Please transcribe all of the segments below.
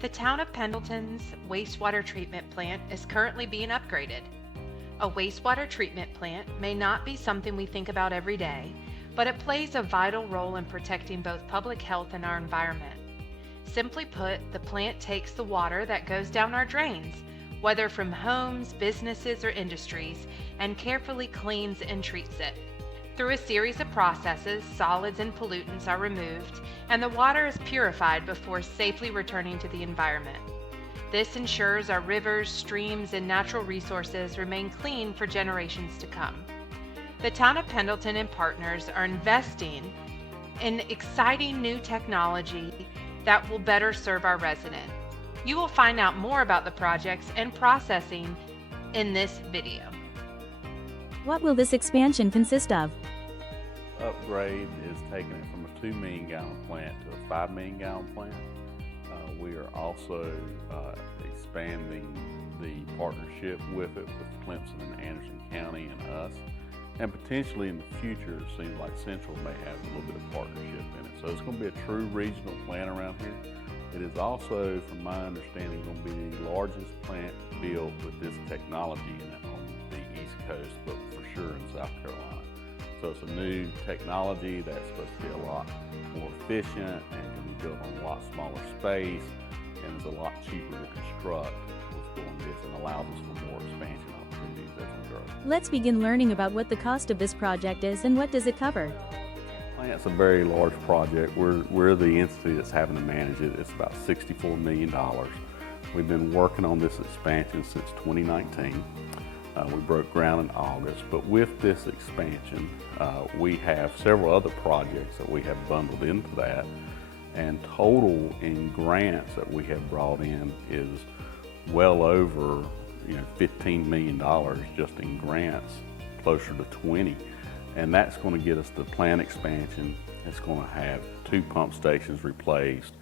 The town of Pendleton's wastewater treatment plant is currently being upgraded. A wastewater treatment plant may not be something we think about every day, but it plays a vital role in protecting both public health and our environment. Simply put, the plant takes the water that goes down our drains, whether from homes, businesses, or industries, and carefully cleans and treats it. Through a series of processes, solids and pollutants are removed, and the water is purified before safely returning to the environment. This ensures our rivers, streams, and natural resources remain clean for generations to come. The town of Pendleton and partners are investing in exciting new technology that will better serve our residents. You will find out more about the projects and processing in this video. What will this expansion consist of? Upgrade is taking it from a 2 million gallon plant to a 5 million gallon plant. We are also expanding the partnership with it with Clemson and Anderson County and us. And potentially in the future, it seems like Central may have a little bit of partnership in it. So it's going to be a true regional plant around here. It is also, from my understanding, going to be the largest plant built with this technology in it on the East Coast, but for sure in South Carolina. So it's a new technology that's supposed to be a lot more efficient and can be built on a lot smaller space and is a lot cheaper to construct with doing this and allows us for more expansion opportunities as we grow. Let's begin learning about what the cost of this project is and what does it cover. It's a very large project. We're the entity that's having to manage it. It's about $64 million. We've been working on this expansion since 2019. We broke ground in August, but with this expansion, we have several other projects that we have bundled into that, and total in grants that we have brought in is well over $15 million just in grants, closer to 20. And that's going to get us the plant expansion. It's going to have 2 pump stations replaced.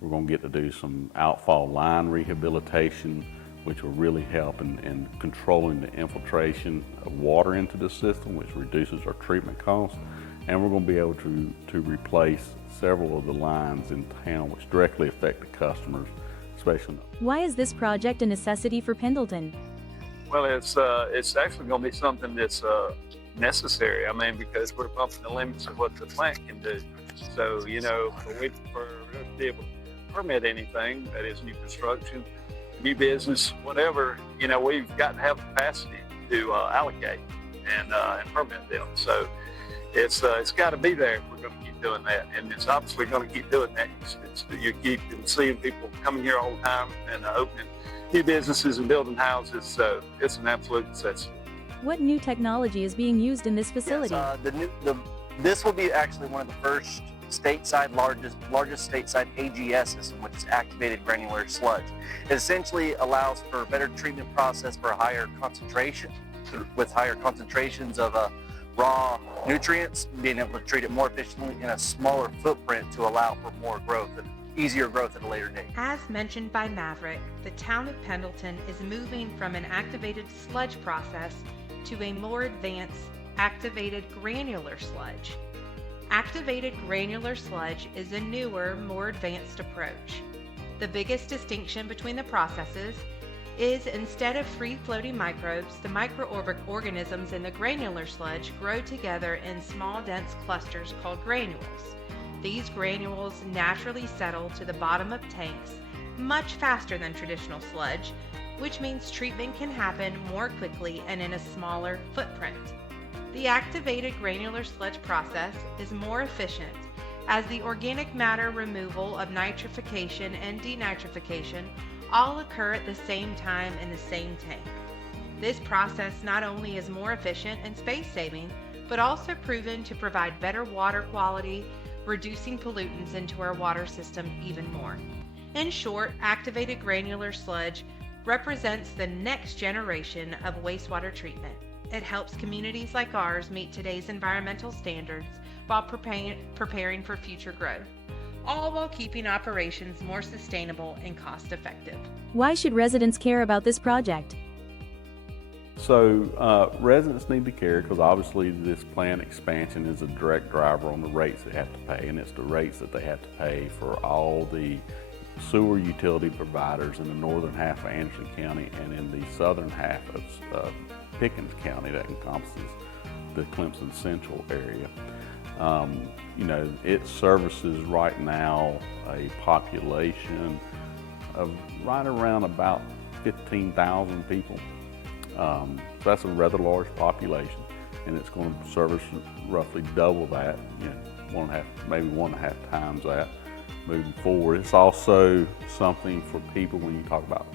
We're going to get to do some outfall line rehabilitation, which will really help in controlling the infiltration of water into the system, which reduces our treatment costs. And we're going to be able to replace several of the lines in town, which directly affect the customers, especially. Why is this project a necessity for Pendleton? Well, it's actually going to be something that's necessary. I mean, because we're pumping the limits of what the plant can do. So, for us to be able to permit anything, that is new construction, new business, whatever, we've got to have capacity to allocate and permit them. So it's got to be there if we're going to keep doing that. And it's obviously going to keep doing that. You keep seeing people coming here all the time and opening new businesses and building houses. So it's an absolute necessity. What new technology is being used in this facility? Yes, this will be actually one of the first stateside, largest stateside AGS system, which is activated granular sludge. It essentially allows for a better treatment process for a higher concentration, with higher concentrations of raw nutrients, being able to treat it more efficiently in a smaller footprint to allow for more growth and easier growth at a later date. As mentioned by Maverick, the town of Pendleton is moving from an activated sludge process to a more advanced activated granular sludge. Activated granular sludge is a newer, more advanced approach. The biggest distinction between the processes is instead of free-floating microbes, the microorganisms in the granular sludge grow together in small, dense clusters called granules. These granules naturally settle to the bottom of tanks much faster than traditional sludge, which means treatment can happen more quickly and in a smaller footprint. The activated granular sludge process is more efficient as the organic matter removal of nitrification and denitrification all occur at the same time in the same tank. This process not only is more efficient and space-saving, but also proven to provide better water quality, reducing pollutants into our water system even more. In short, activated granular sludge represents the next generation of wastewater treatment. It helps communities like ours meet today's environmental standards while preparing for future growth, all while keeping operations more sustainable and cost-effective. Why should residents care about this project? So residents need to care because obviously this plant expansion is a direct driver on the rates they have to pay, and it's the rates that they have to pay for all the sewer utility providers in the northern half of Anderson County and in the southern half of Pickens County that encompasses the Clemson Central area. You know, it services right now a population of right around about 15,000 people. So that's a rather large population, and it's going to service roughly double that, you know, maybe 1.5 times that moving forward. It's also something for people when you talk about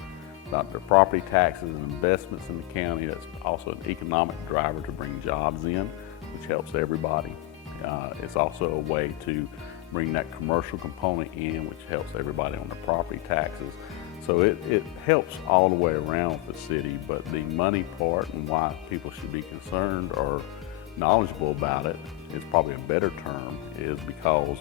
their property taxes and investments in the county. That's also an economic driver to bring jobs in, which helps everybody. It's also a way to bring that commercial component in, which helps everybody on the property taxes. So it helps all the way around with the city, but the money part and why people should be concerned or knowledgeable about it is probably a better term, is because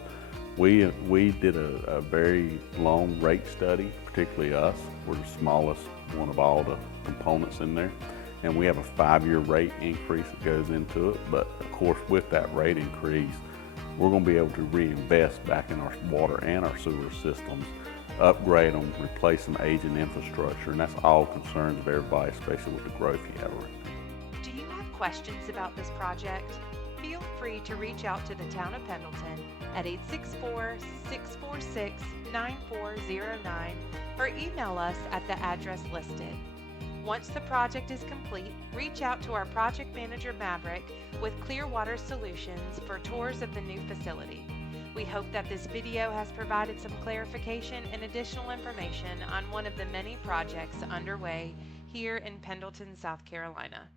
we did a very long rate study, particularly us. We're the smallest one of all the components in there. And we have a 5-year rate increase that goes into it. But of course, with that rate increase, we're going to be able to reinvest back in our water and our sewer systems, upgrade them, replace some aging infrastructure, and that's all concerns of everybody, especially with the growth you have around. Do you have questions about this project? Feel free to reach out to the Town of Pendleton at 864-646-9409 or email us at the address listed. Once the project is complete, reach out to our project manager Maverick with Clearwater Solutions for tours of the new facility. We hope that this video has provided some clarification and additional information on one of the many projects underway here in Pendleton, South Carolina.